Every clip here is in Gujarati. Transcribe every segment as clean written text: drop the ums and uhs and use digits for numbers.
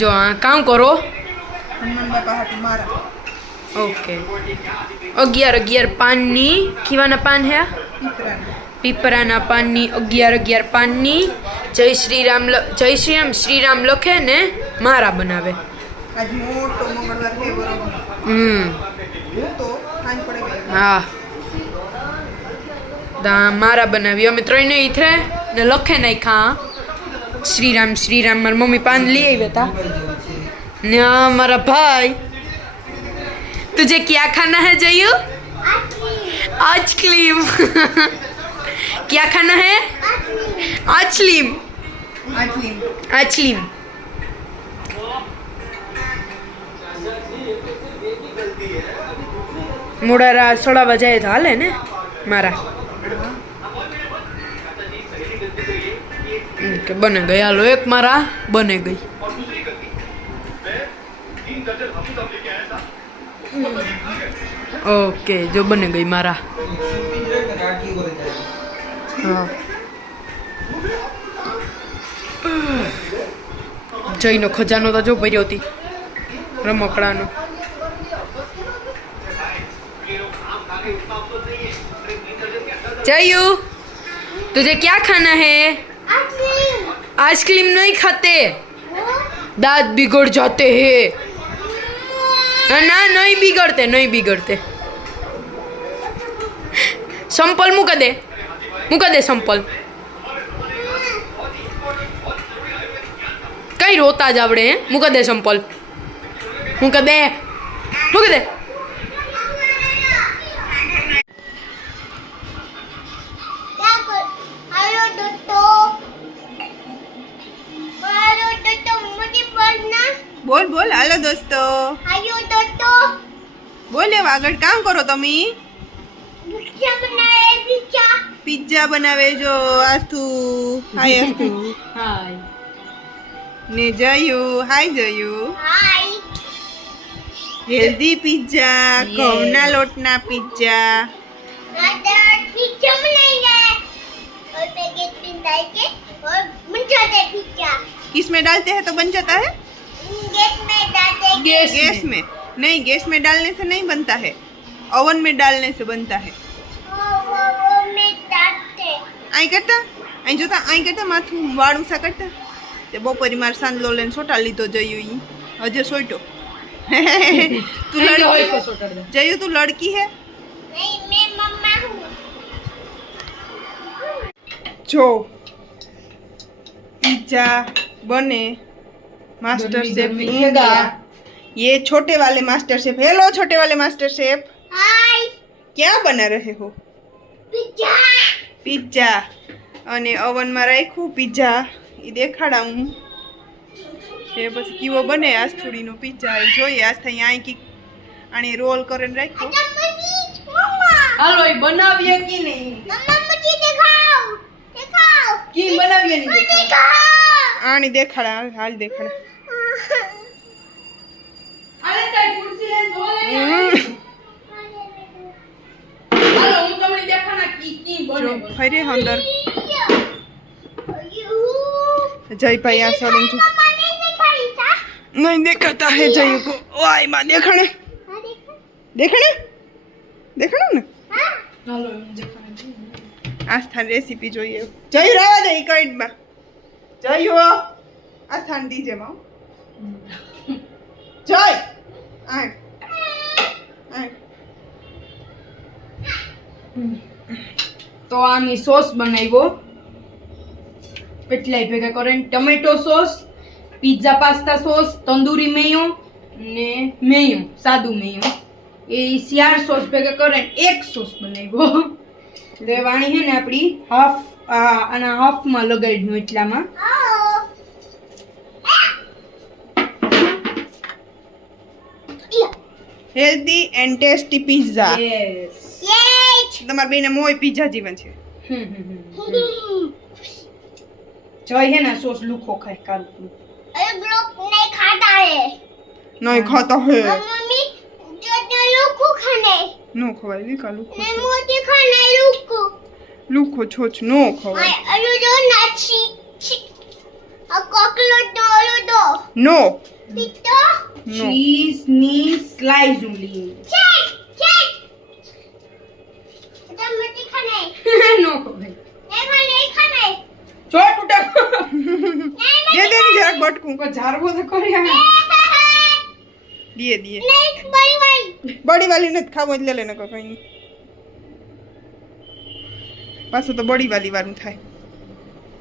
जो काम करो હનુમાન બાપા હાટુ મારા ओके 11 पानी कीवाना पान है પીપરાના पीपराना पानी 11 पानी जय श्री राम श्री राम लखे ने मारा बनावे આજ મોટો મંગળવાર છે બરોબર હું તો ખાંજ પડે ગઈ हाँ दा मारा बनावी अमे त्रणेय इथे ने लखे नहीं खा श्री राम मार मम्मी पान ली आई था ने हमारा भाई तुझे क्या खाना है जयू आइसक्रीम क्या खाना है आइसक्रीम આટલી आइसक्रीम मोड़ा सोड़ा बजाए तो हाले ने मारा के बने गई हालो एक मारा बने गई ओके जो बने गई मारा हाँ जईनो खजानो तो जो भर्यो थी रमकड़ानो जयू तुझे क्या खाना है आइसक्रीम नहीं खाते दांत बिगड़ जाते हैं ना नहीं बिगड़ते संपल मुका दे संपल कहीं रोता जावड़े हैं मुका दे संपल मुका दे બોલ બોલ હાલો દોસ્તો બોલે આગળ કામ કરો તમે પિઝા બનાવે જો આસ્તુ હાય આસ્તુ हाय ને જયું હાય જયું હેલ્ધી પિઝા ઘઉંના લોટના પિઝા किस में डालते हैं तो बन जाता है गैस में नहीं गैस में डालने से नहीं बनता है ओवन में डालने से बनता है आई करता माथू वाड़ू सा करता ते बपोरी मार सांदलो लेन सोटा लीधो जयू ई अजे सोटो तू लड़की जयू तू लड़की है नहीं मैं मम्मा हूँ जो पिज्जा बने मास्टर शेफ इंडिया ये छोटे वाले मास्टर शेफ हेलो छोटे वाले मास्टर शेफ हाय क्या बना रहे हो पिज्जा पिज्जा अने ओवन में राख्યું पिज्जा ई देखाड़ाऊं એ બસ કેવો બને આજ થોડીનો પિઝા એ જોઈએ આજ થઈ આઈ કી આને રોલ કરીને રાખ્યો मम्मा हालो ये बनाविए की नहीं मम्मा मुझे दिखाओ की बनाविए नहीं दिखाओ આને દેખાડા હાલ દેખાડા अरे ताई कुर्सी ले जो ले हालो હું તમને દેખાના की જો बने ફરે અંદર जय भाई आ सड़न जो मम्मा नहीं दिखाई था नहीं देखाता है जय को वाई मां देखाणे देखाणे देखाणो ने हाँ हालो देखाना आस्थान रेसिपी જોઈએ જય રહેવા દે ઈ કઈડ માં જય હો આસ્થાન દીજે માં જય આ तो आनी सॉस बनाव्यो એટલાય ભેગા કરીને tomato sauce pizza pasta sauce tandoori Mayo ने मेयो सादू मेयो ए 4 सॉस भेगा કરીને एक सॉस બનાવ્યો એટલે વાણી હે ને આપડી હાફ આના હાફ માં લગાડ્યું એટલામાં healthy and tasty pizza yes yes તમાર બેને મોય पिज्जा जीवन છે જોઈ હે ના સોસ લુખો ખાય કાલુ अरे लोग नहीं खाता है नहीं खाता है और मम्मी जो लोग को खाने नो खवाय ली कालू मैं मुझे खाना है लोग को लूखो छोच नो खवाय अरे जो नाची और कॉकरोच दो નો પિત્તો નો ચીઝની સ્લાઇસ ઉલી ચેક ચેક ટમાટી ખાને નો ખબર નહીં ખાને ચોટ ઉટા દે દે ને જરાક બટકું કો ઝારબો તો કરી આ દિયે દિયે નહીં બડી વાઈ બડી વાલી નથી ખાવો એટલે લે નકો કઈ નહીં પાછું તો બડી વાલી વાળું થાય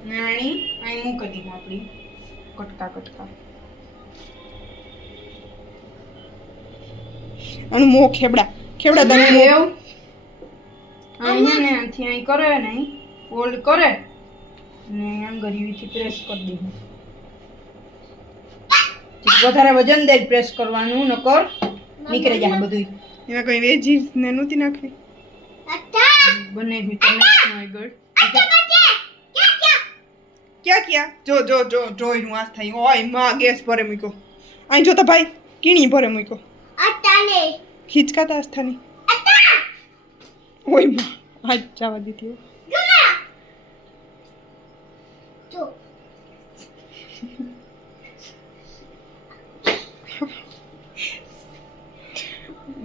નાણી આઈ મૂકી દીધું આપણી કટકા કટકા અને મો ખેબડા ખેબડા તને મો લેવ અહીંયા ને આથી અહીં કરે ને ફોલ્ડ કરે ને આમ ગરીબીથી પ્રેસ કરી દીધું વધારે વજન દે પ્રેસ કરવાનું નકર નીકળી જાય બધું એમાં કઈ વેજીસ ને નહોતી નાખવી અચ્છા બને વિટામિન આગળ ક્યાં ક્યાં જો જો જો જોઈનું આસ થાય ઓય માં ગેસ ભરે મૂક્યો અહીં જો તો ભાઈ કીણી ભરે મૂક્યો અટાને ખીચકાતા આસ્થાની અટા ઓય માં આજ જવા દીધી ગુમા જો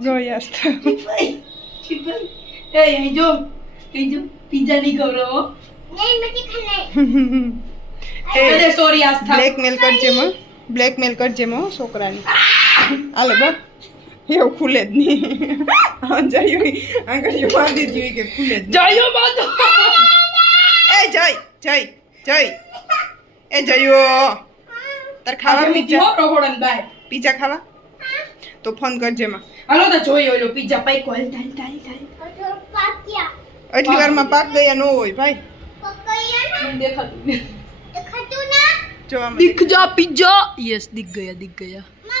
જોઈ આસ્થા એ અહીં જો પિઝા નહીં ખવડાવો નહીં મતી ખાને અરે સોરી આસ્થા બ્લેકમેલ કરજે માં બ્લેકમેલ કરજે માં છોકરાની હાલે બસ એવું ખુલે જ નહીં જયું આંગળીઓ બાંધી દીધી કે ખુલે જ નહીં. જાયો બાતો એ જય જય જય એ જયો તાર ખાવા પીઝા રોહડન બાય પીઝા ખાવા તો ફોન કરજે માં હાલો તો જોઈ ઓલો પિઝા પાઈકો હાલ તાલ તાલ તાલ અજો પાક્યા એટલી વારમાં પાક ગયા ન હોય ભાઈ પકૈયા ના મને દેખાતું નહીં. દેખાતું ના જોવા दिख जा पिज्जा यस दिख गया માં